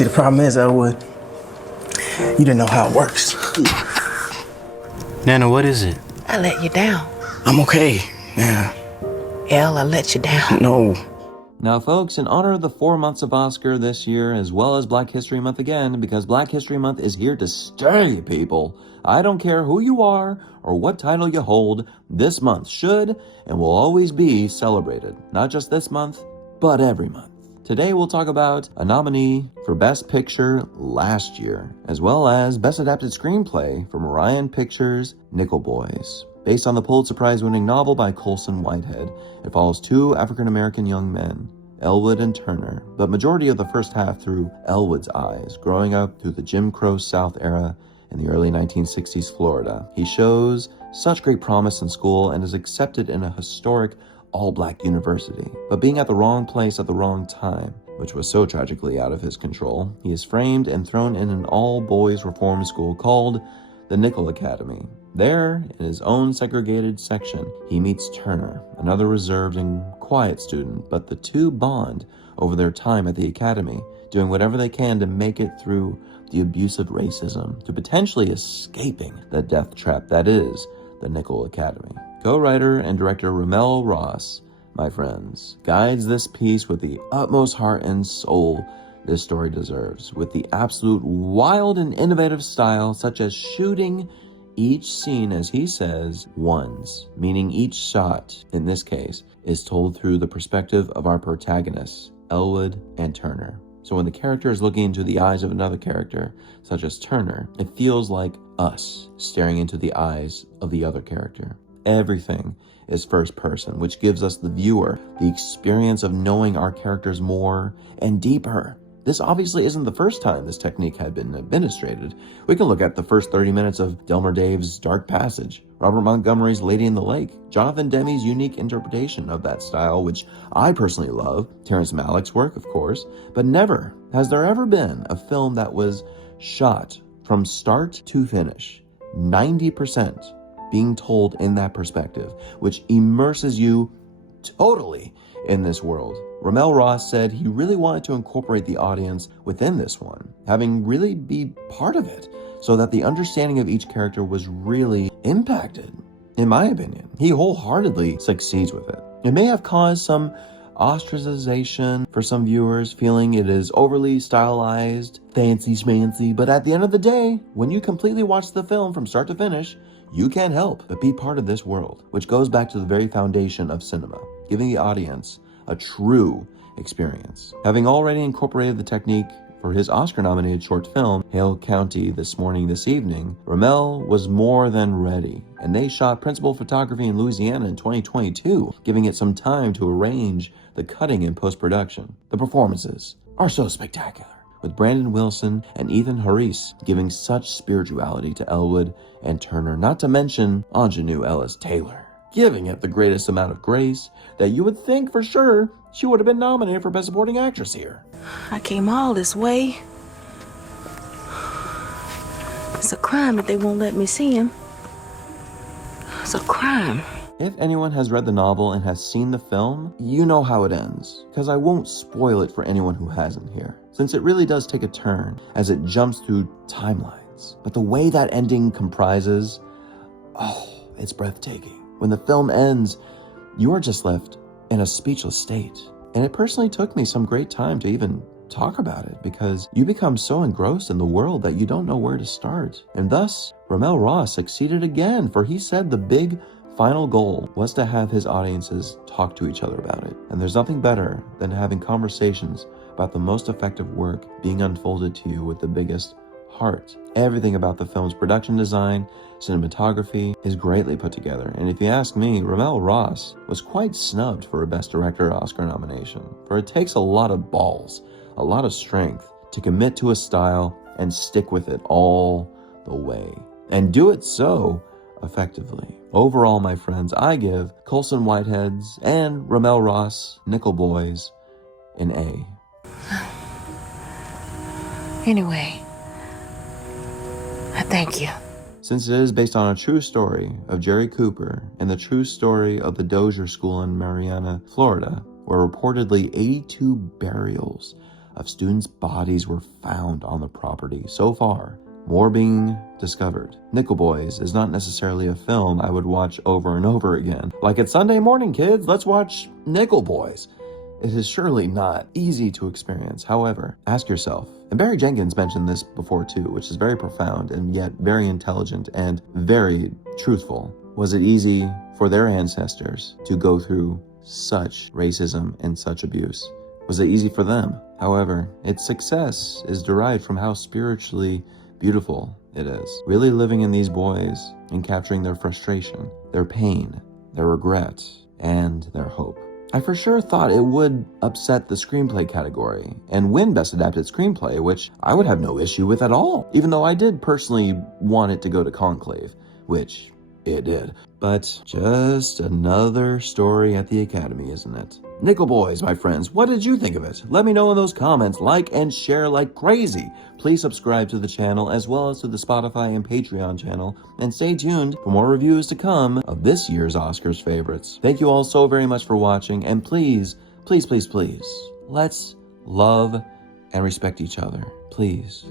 See, the problem is, Elwood, you didn't know how it works. Nana, what is it? I let you down. I'm okay. Yeah. El, I let you down. No. Now, folks, in honor of the 4 months of Oscar this year, as well as Black History Month again, because Black History Month is here to stay, people. I don't care who you are or what title you hold, this month should and will always be celebrated. Not just this month, but every month. Today, we'll talk about a nominee for Best Picture last year, as well as Best Adapted Screenplay from Orion Pictures' Nickelboys. Based on the Pulitzer Prize-winning novel by Colson Whitehead, it follows two African-American young men, Elwood and Turner, but majority of the first half through Elwood's eyes, growing up through the Jim Crow South era in the early 1960s Florida. He shows such great promise in school and is accepted in a historic all-black university, but being at the wrong place at the wrong time, which was so tragically out of his control, he is framed and thrown in an all-boys reform school called the Nickel Academy. There, in his own segregated section, he meets Turner, another reserved and quiet student, but the two bond over their time at the academy, doing whatever they can to make it through the abusive racism, to potentially escaping the death trap that is the Nickel Academy. Co-writer and director RaMell Ross, my friends, guides this piece with the utmost heart and soul this story deserves, with the absolute wild and innovative style, such as shooting each scene, as he says, once, meaning each shot, in this case, is told through the perspective of our protagonists, Elwood and Turner. So when the character is looking into the eyes of another character, such as Turner, it feels like us staring into the eyes of the other character. Everything is first person, which gives us, the viewer, the experience of knowing our characters more and deeper. This obviously isn't the first time this technique had been administrated. We can look at the first 30 minutes of Delmer Dave's Dark Passage, Robert Montgomery's Lady in the Lake, Jonathan Demme's unique interpretation of that style, which I personally love, Terrence Malick's work, of course, but never has there ever been a film that was shot from start to finish, 90% being told in that perspective, which immerses you totally in this world. RaMell Ross said he really wanted to incorporate the audience within this one, having really be part of it, so that the understanding of each character was really impacted. In my opinion, he wholeheartedly succeeds with it. It may have caused some ostracization for some viewers, feeling it is overly stylized, fancy schmancy, but at the end of the day, when you completely watch the film from start to finish, you can't help but be part of this world, which goes back to the very foundation of cinema, giving the audience a true experience. Having already incorporated the technique for his Oscar-nominated short film, Hale County This Morning, This Evening, RaMell was more than ready, and they shot principal photography in Louisiana in 2022, giving it some time to arrange the cutting and post-production. The performances are so spectacular, with Brandon Wilson and Ethan HERISSE giving such spirituality to Elwood and Turner, not to mention Aunjanue Ellis-Taylor, giving it the greatest amount of grace that you would think for sure she would have been nominated for Best Supporting Actress here. I came all this way. It's a crime that they won't let me see him. It's a crime. If anyone has read the novel and has seen the film, you know how it ends, because I won't spoil it for anyone who hasn't here, since it really does take a turn as it jumps through timelines. But the way that ending comprises, it's breathtaking. When the film ends, you are just left in a speechless state. And it personally took me some great time to even talk about it, because you become so engrossed in the world that you don't know where to start. And thus, RaMell Ross succeeded again, for he said the big final goal was to have his audiences talk to each other about it. And there's nothing better than having conversations about the most effective work being unfolded to you with the biggest heart. Everything about the film's production design, cinematography is greatly put together, and if you ask me, RaMell Ross was quite snubbed for a Best Director Oscar nomination, for it takes a lot of balls, a lot of strength to commit to a style and stick with it all the way, and do it so effectively. Overall, my friends, I give Colson Whitehead's and RaMell Ross Nickelboys an A. Anyway, I thank you. Since it is based on a true story of Jerry Cooper and the true story of the Dozier School in Marianna, Florida, where reportedly 82 burials of students' bodies were found on the property. So far, more being discovered. Nickelboys is not necessarily a film I would watch over and over again. Like, it's Sunday morning, kids, let's watch Nickelboys. It is surely not easy to experience. However, ask yourself, and Barry Jenkins mentioned this before too, which is very profound and yet very intelligent and very truthful. Was it easy for their ancestors to go through such racism and such abuse? Was it easy for them? However, its success is derived from how spiritually beautiful it is. Really living in these boys and capturing their frustration, their pain, their regret, and their hope. I for sure thought it would upset the screenplay category and win Best Adapted Screenplay, which I would have no issue with at all, even though I did personally want it to go to Conclave, which it did. But just another story at the Academy, isn't it? Nickelboys, my friends, what did you think of it? Let me know in those comments. Like and share like crazy. Please subscribe to the channel as well as to the Spotify and Patreon channel, and stay tuned for more reviews to come of this year's Oscars favorites. Thank you all so very much for watching, and please, please, please, please, let's love and respect each other. Please.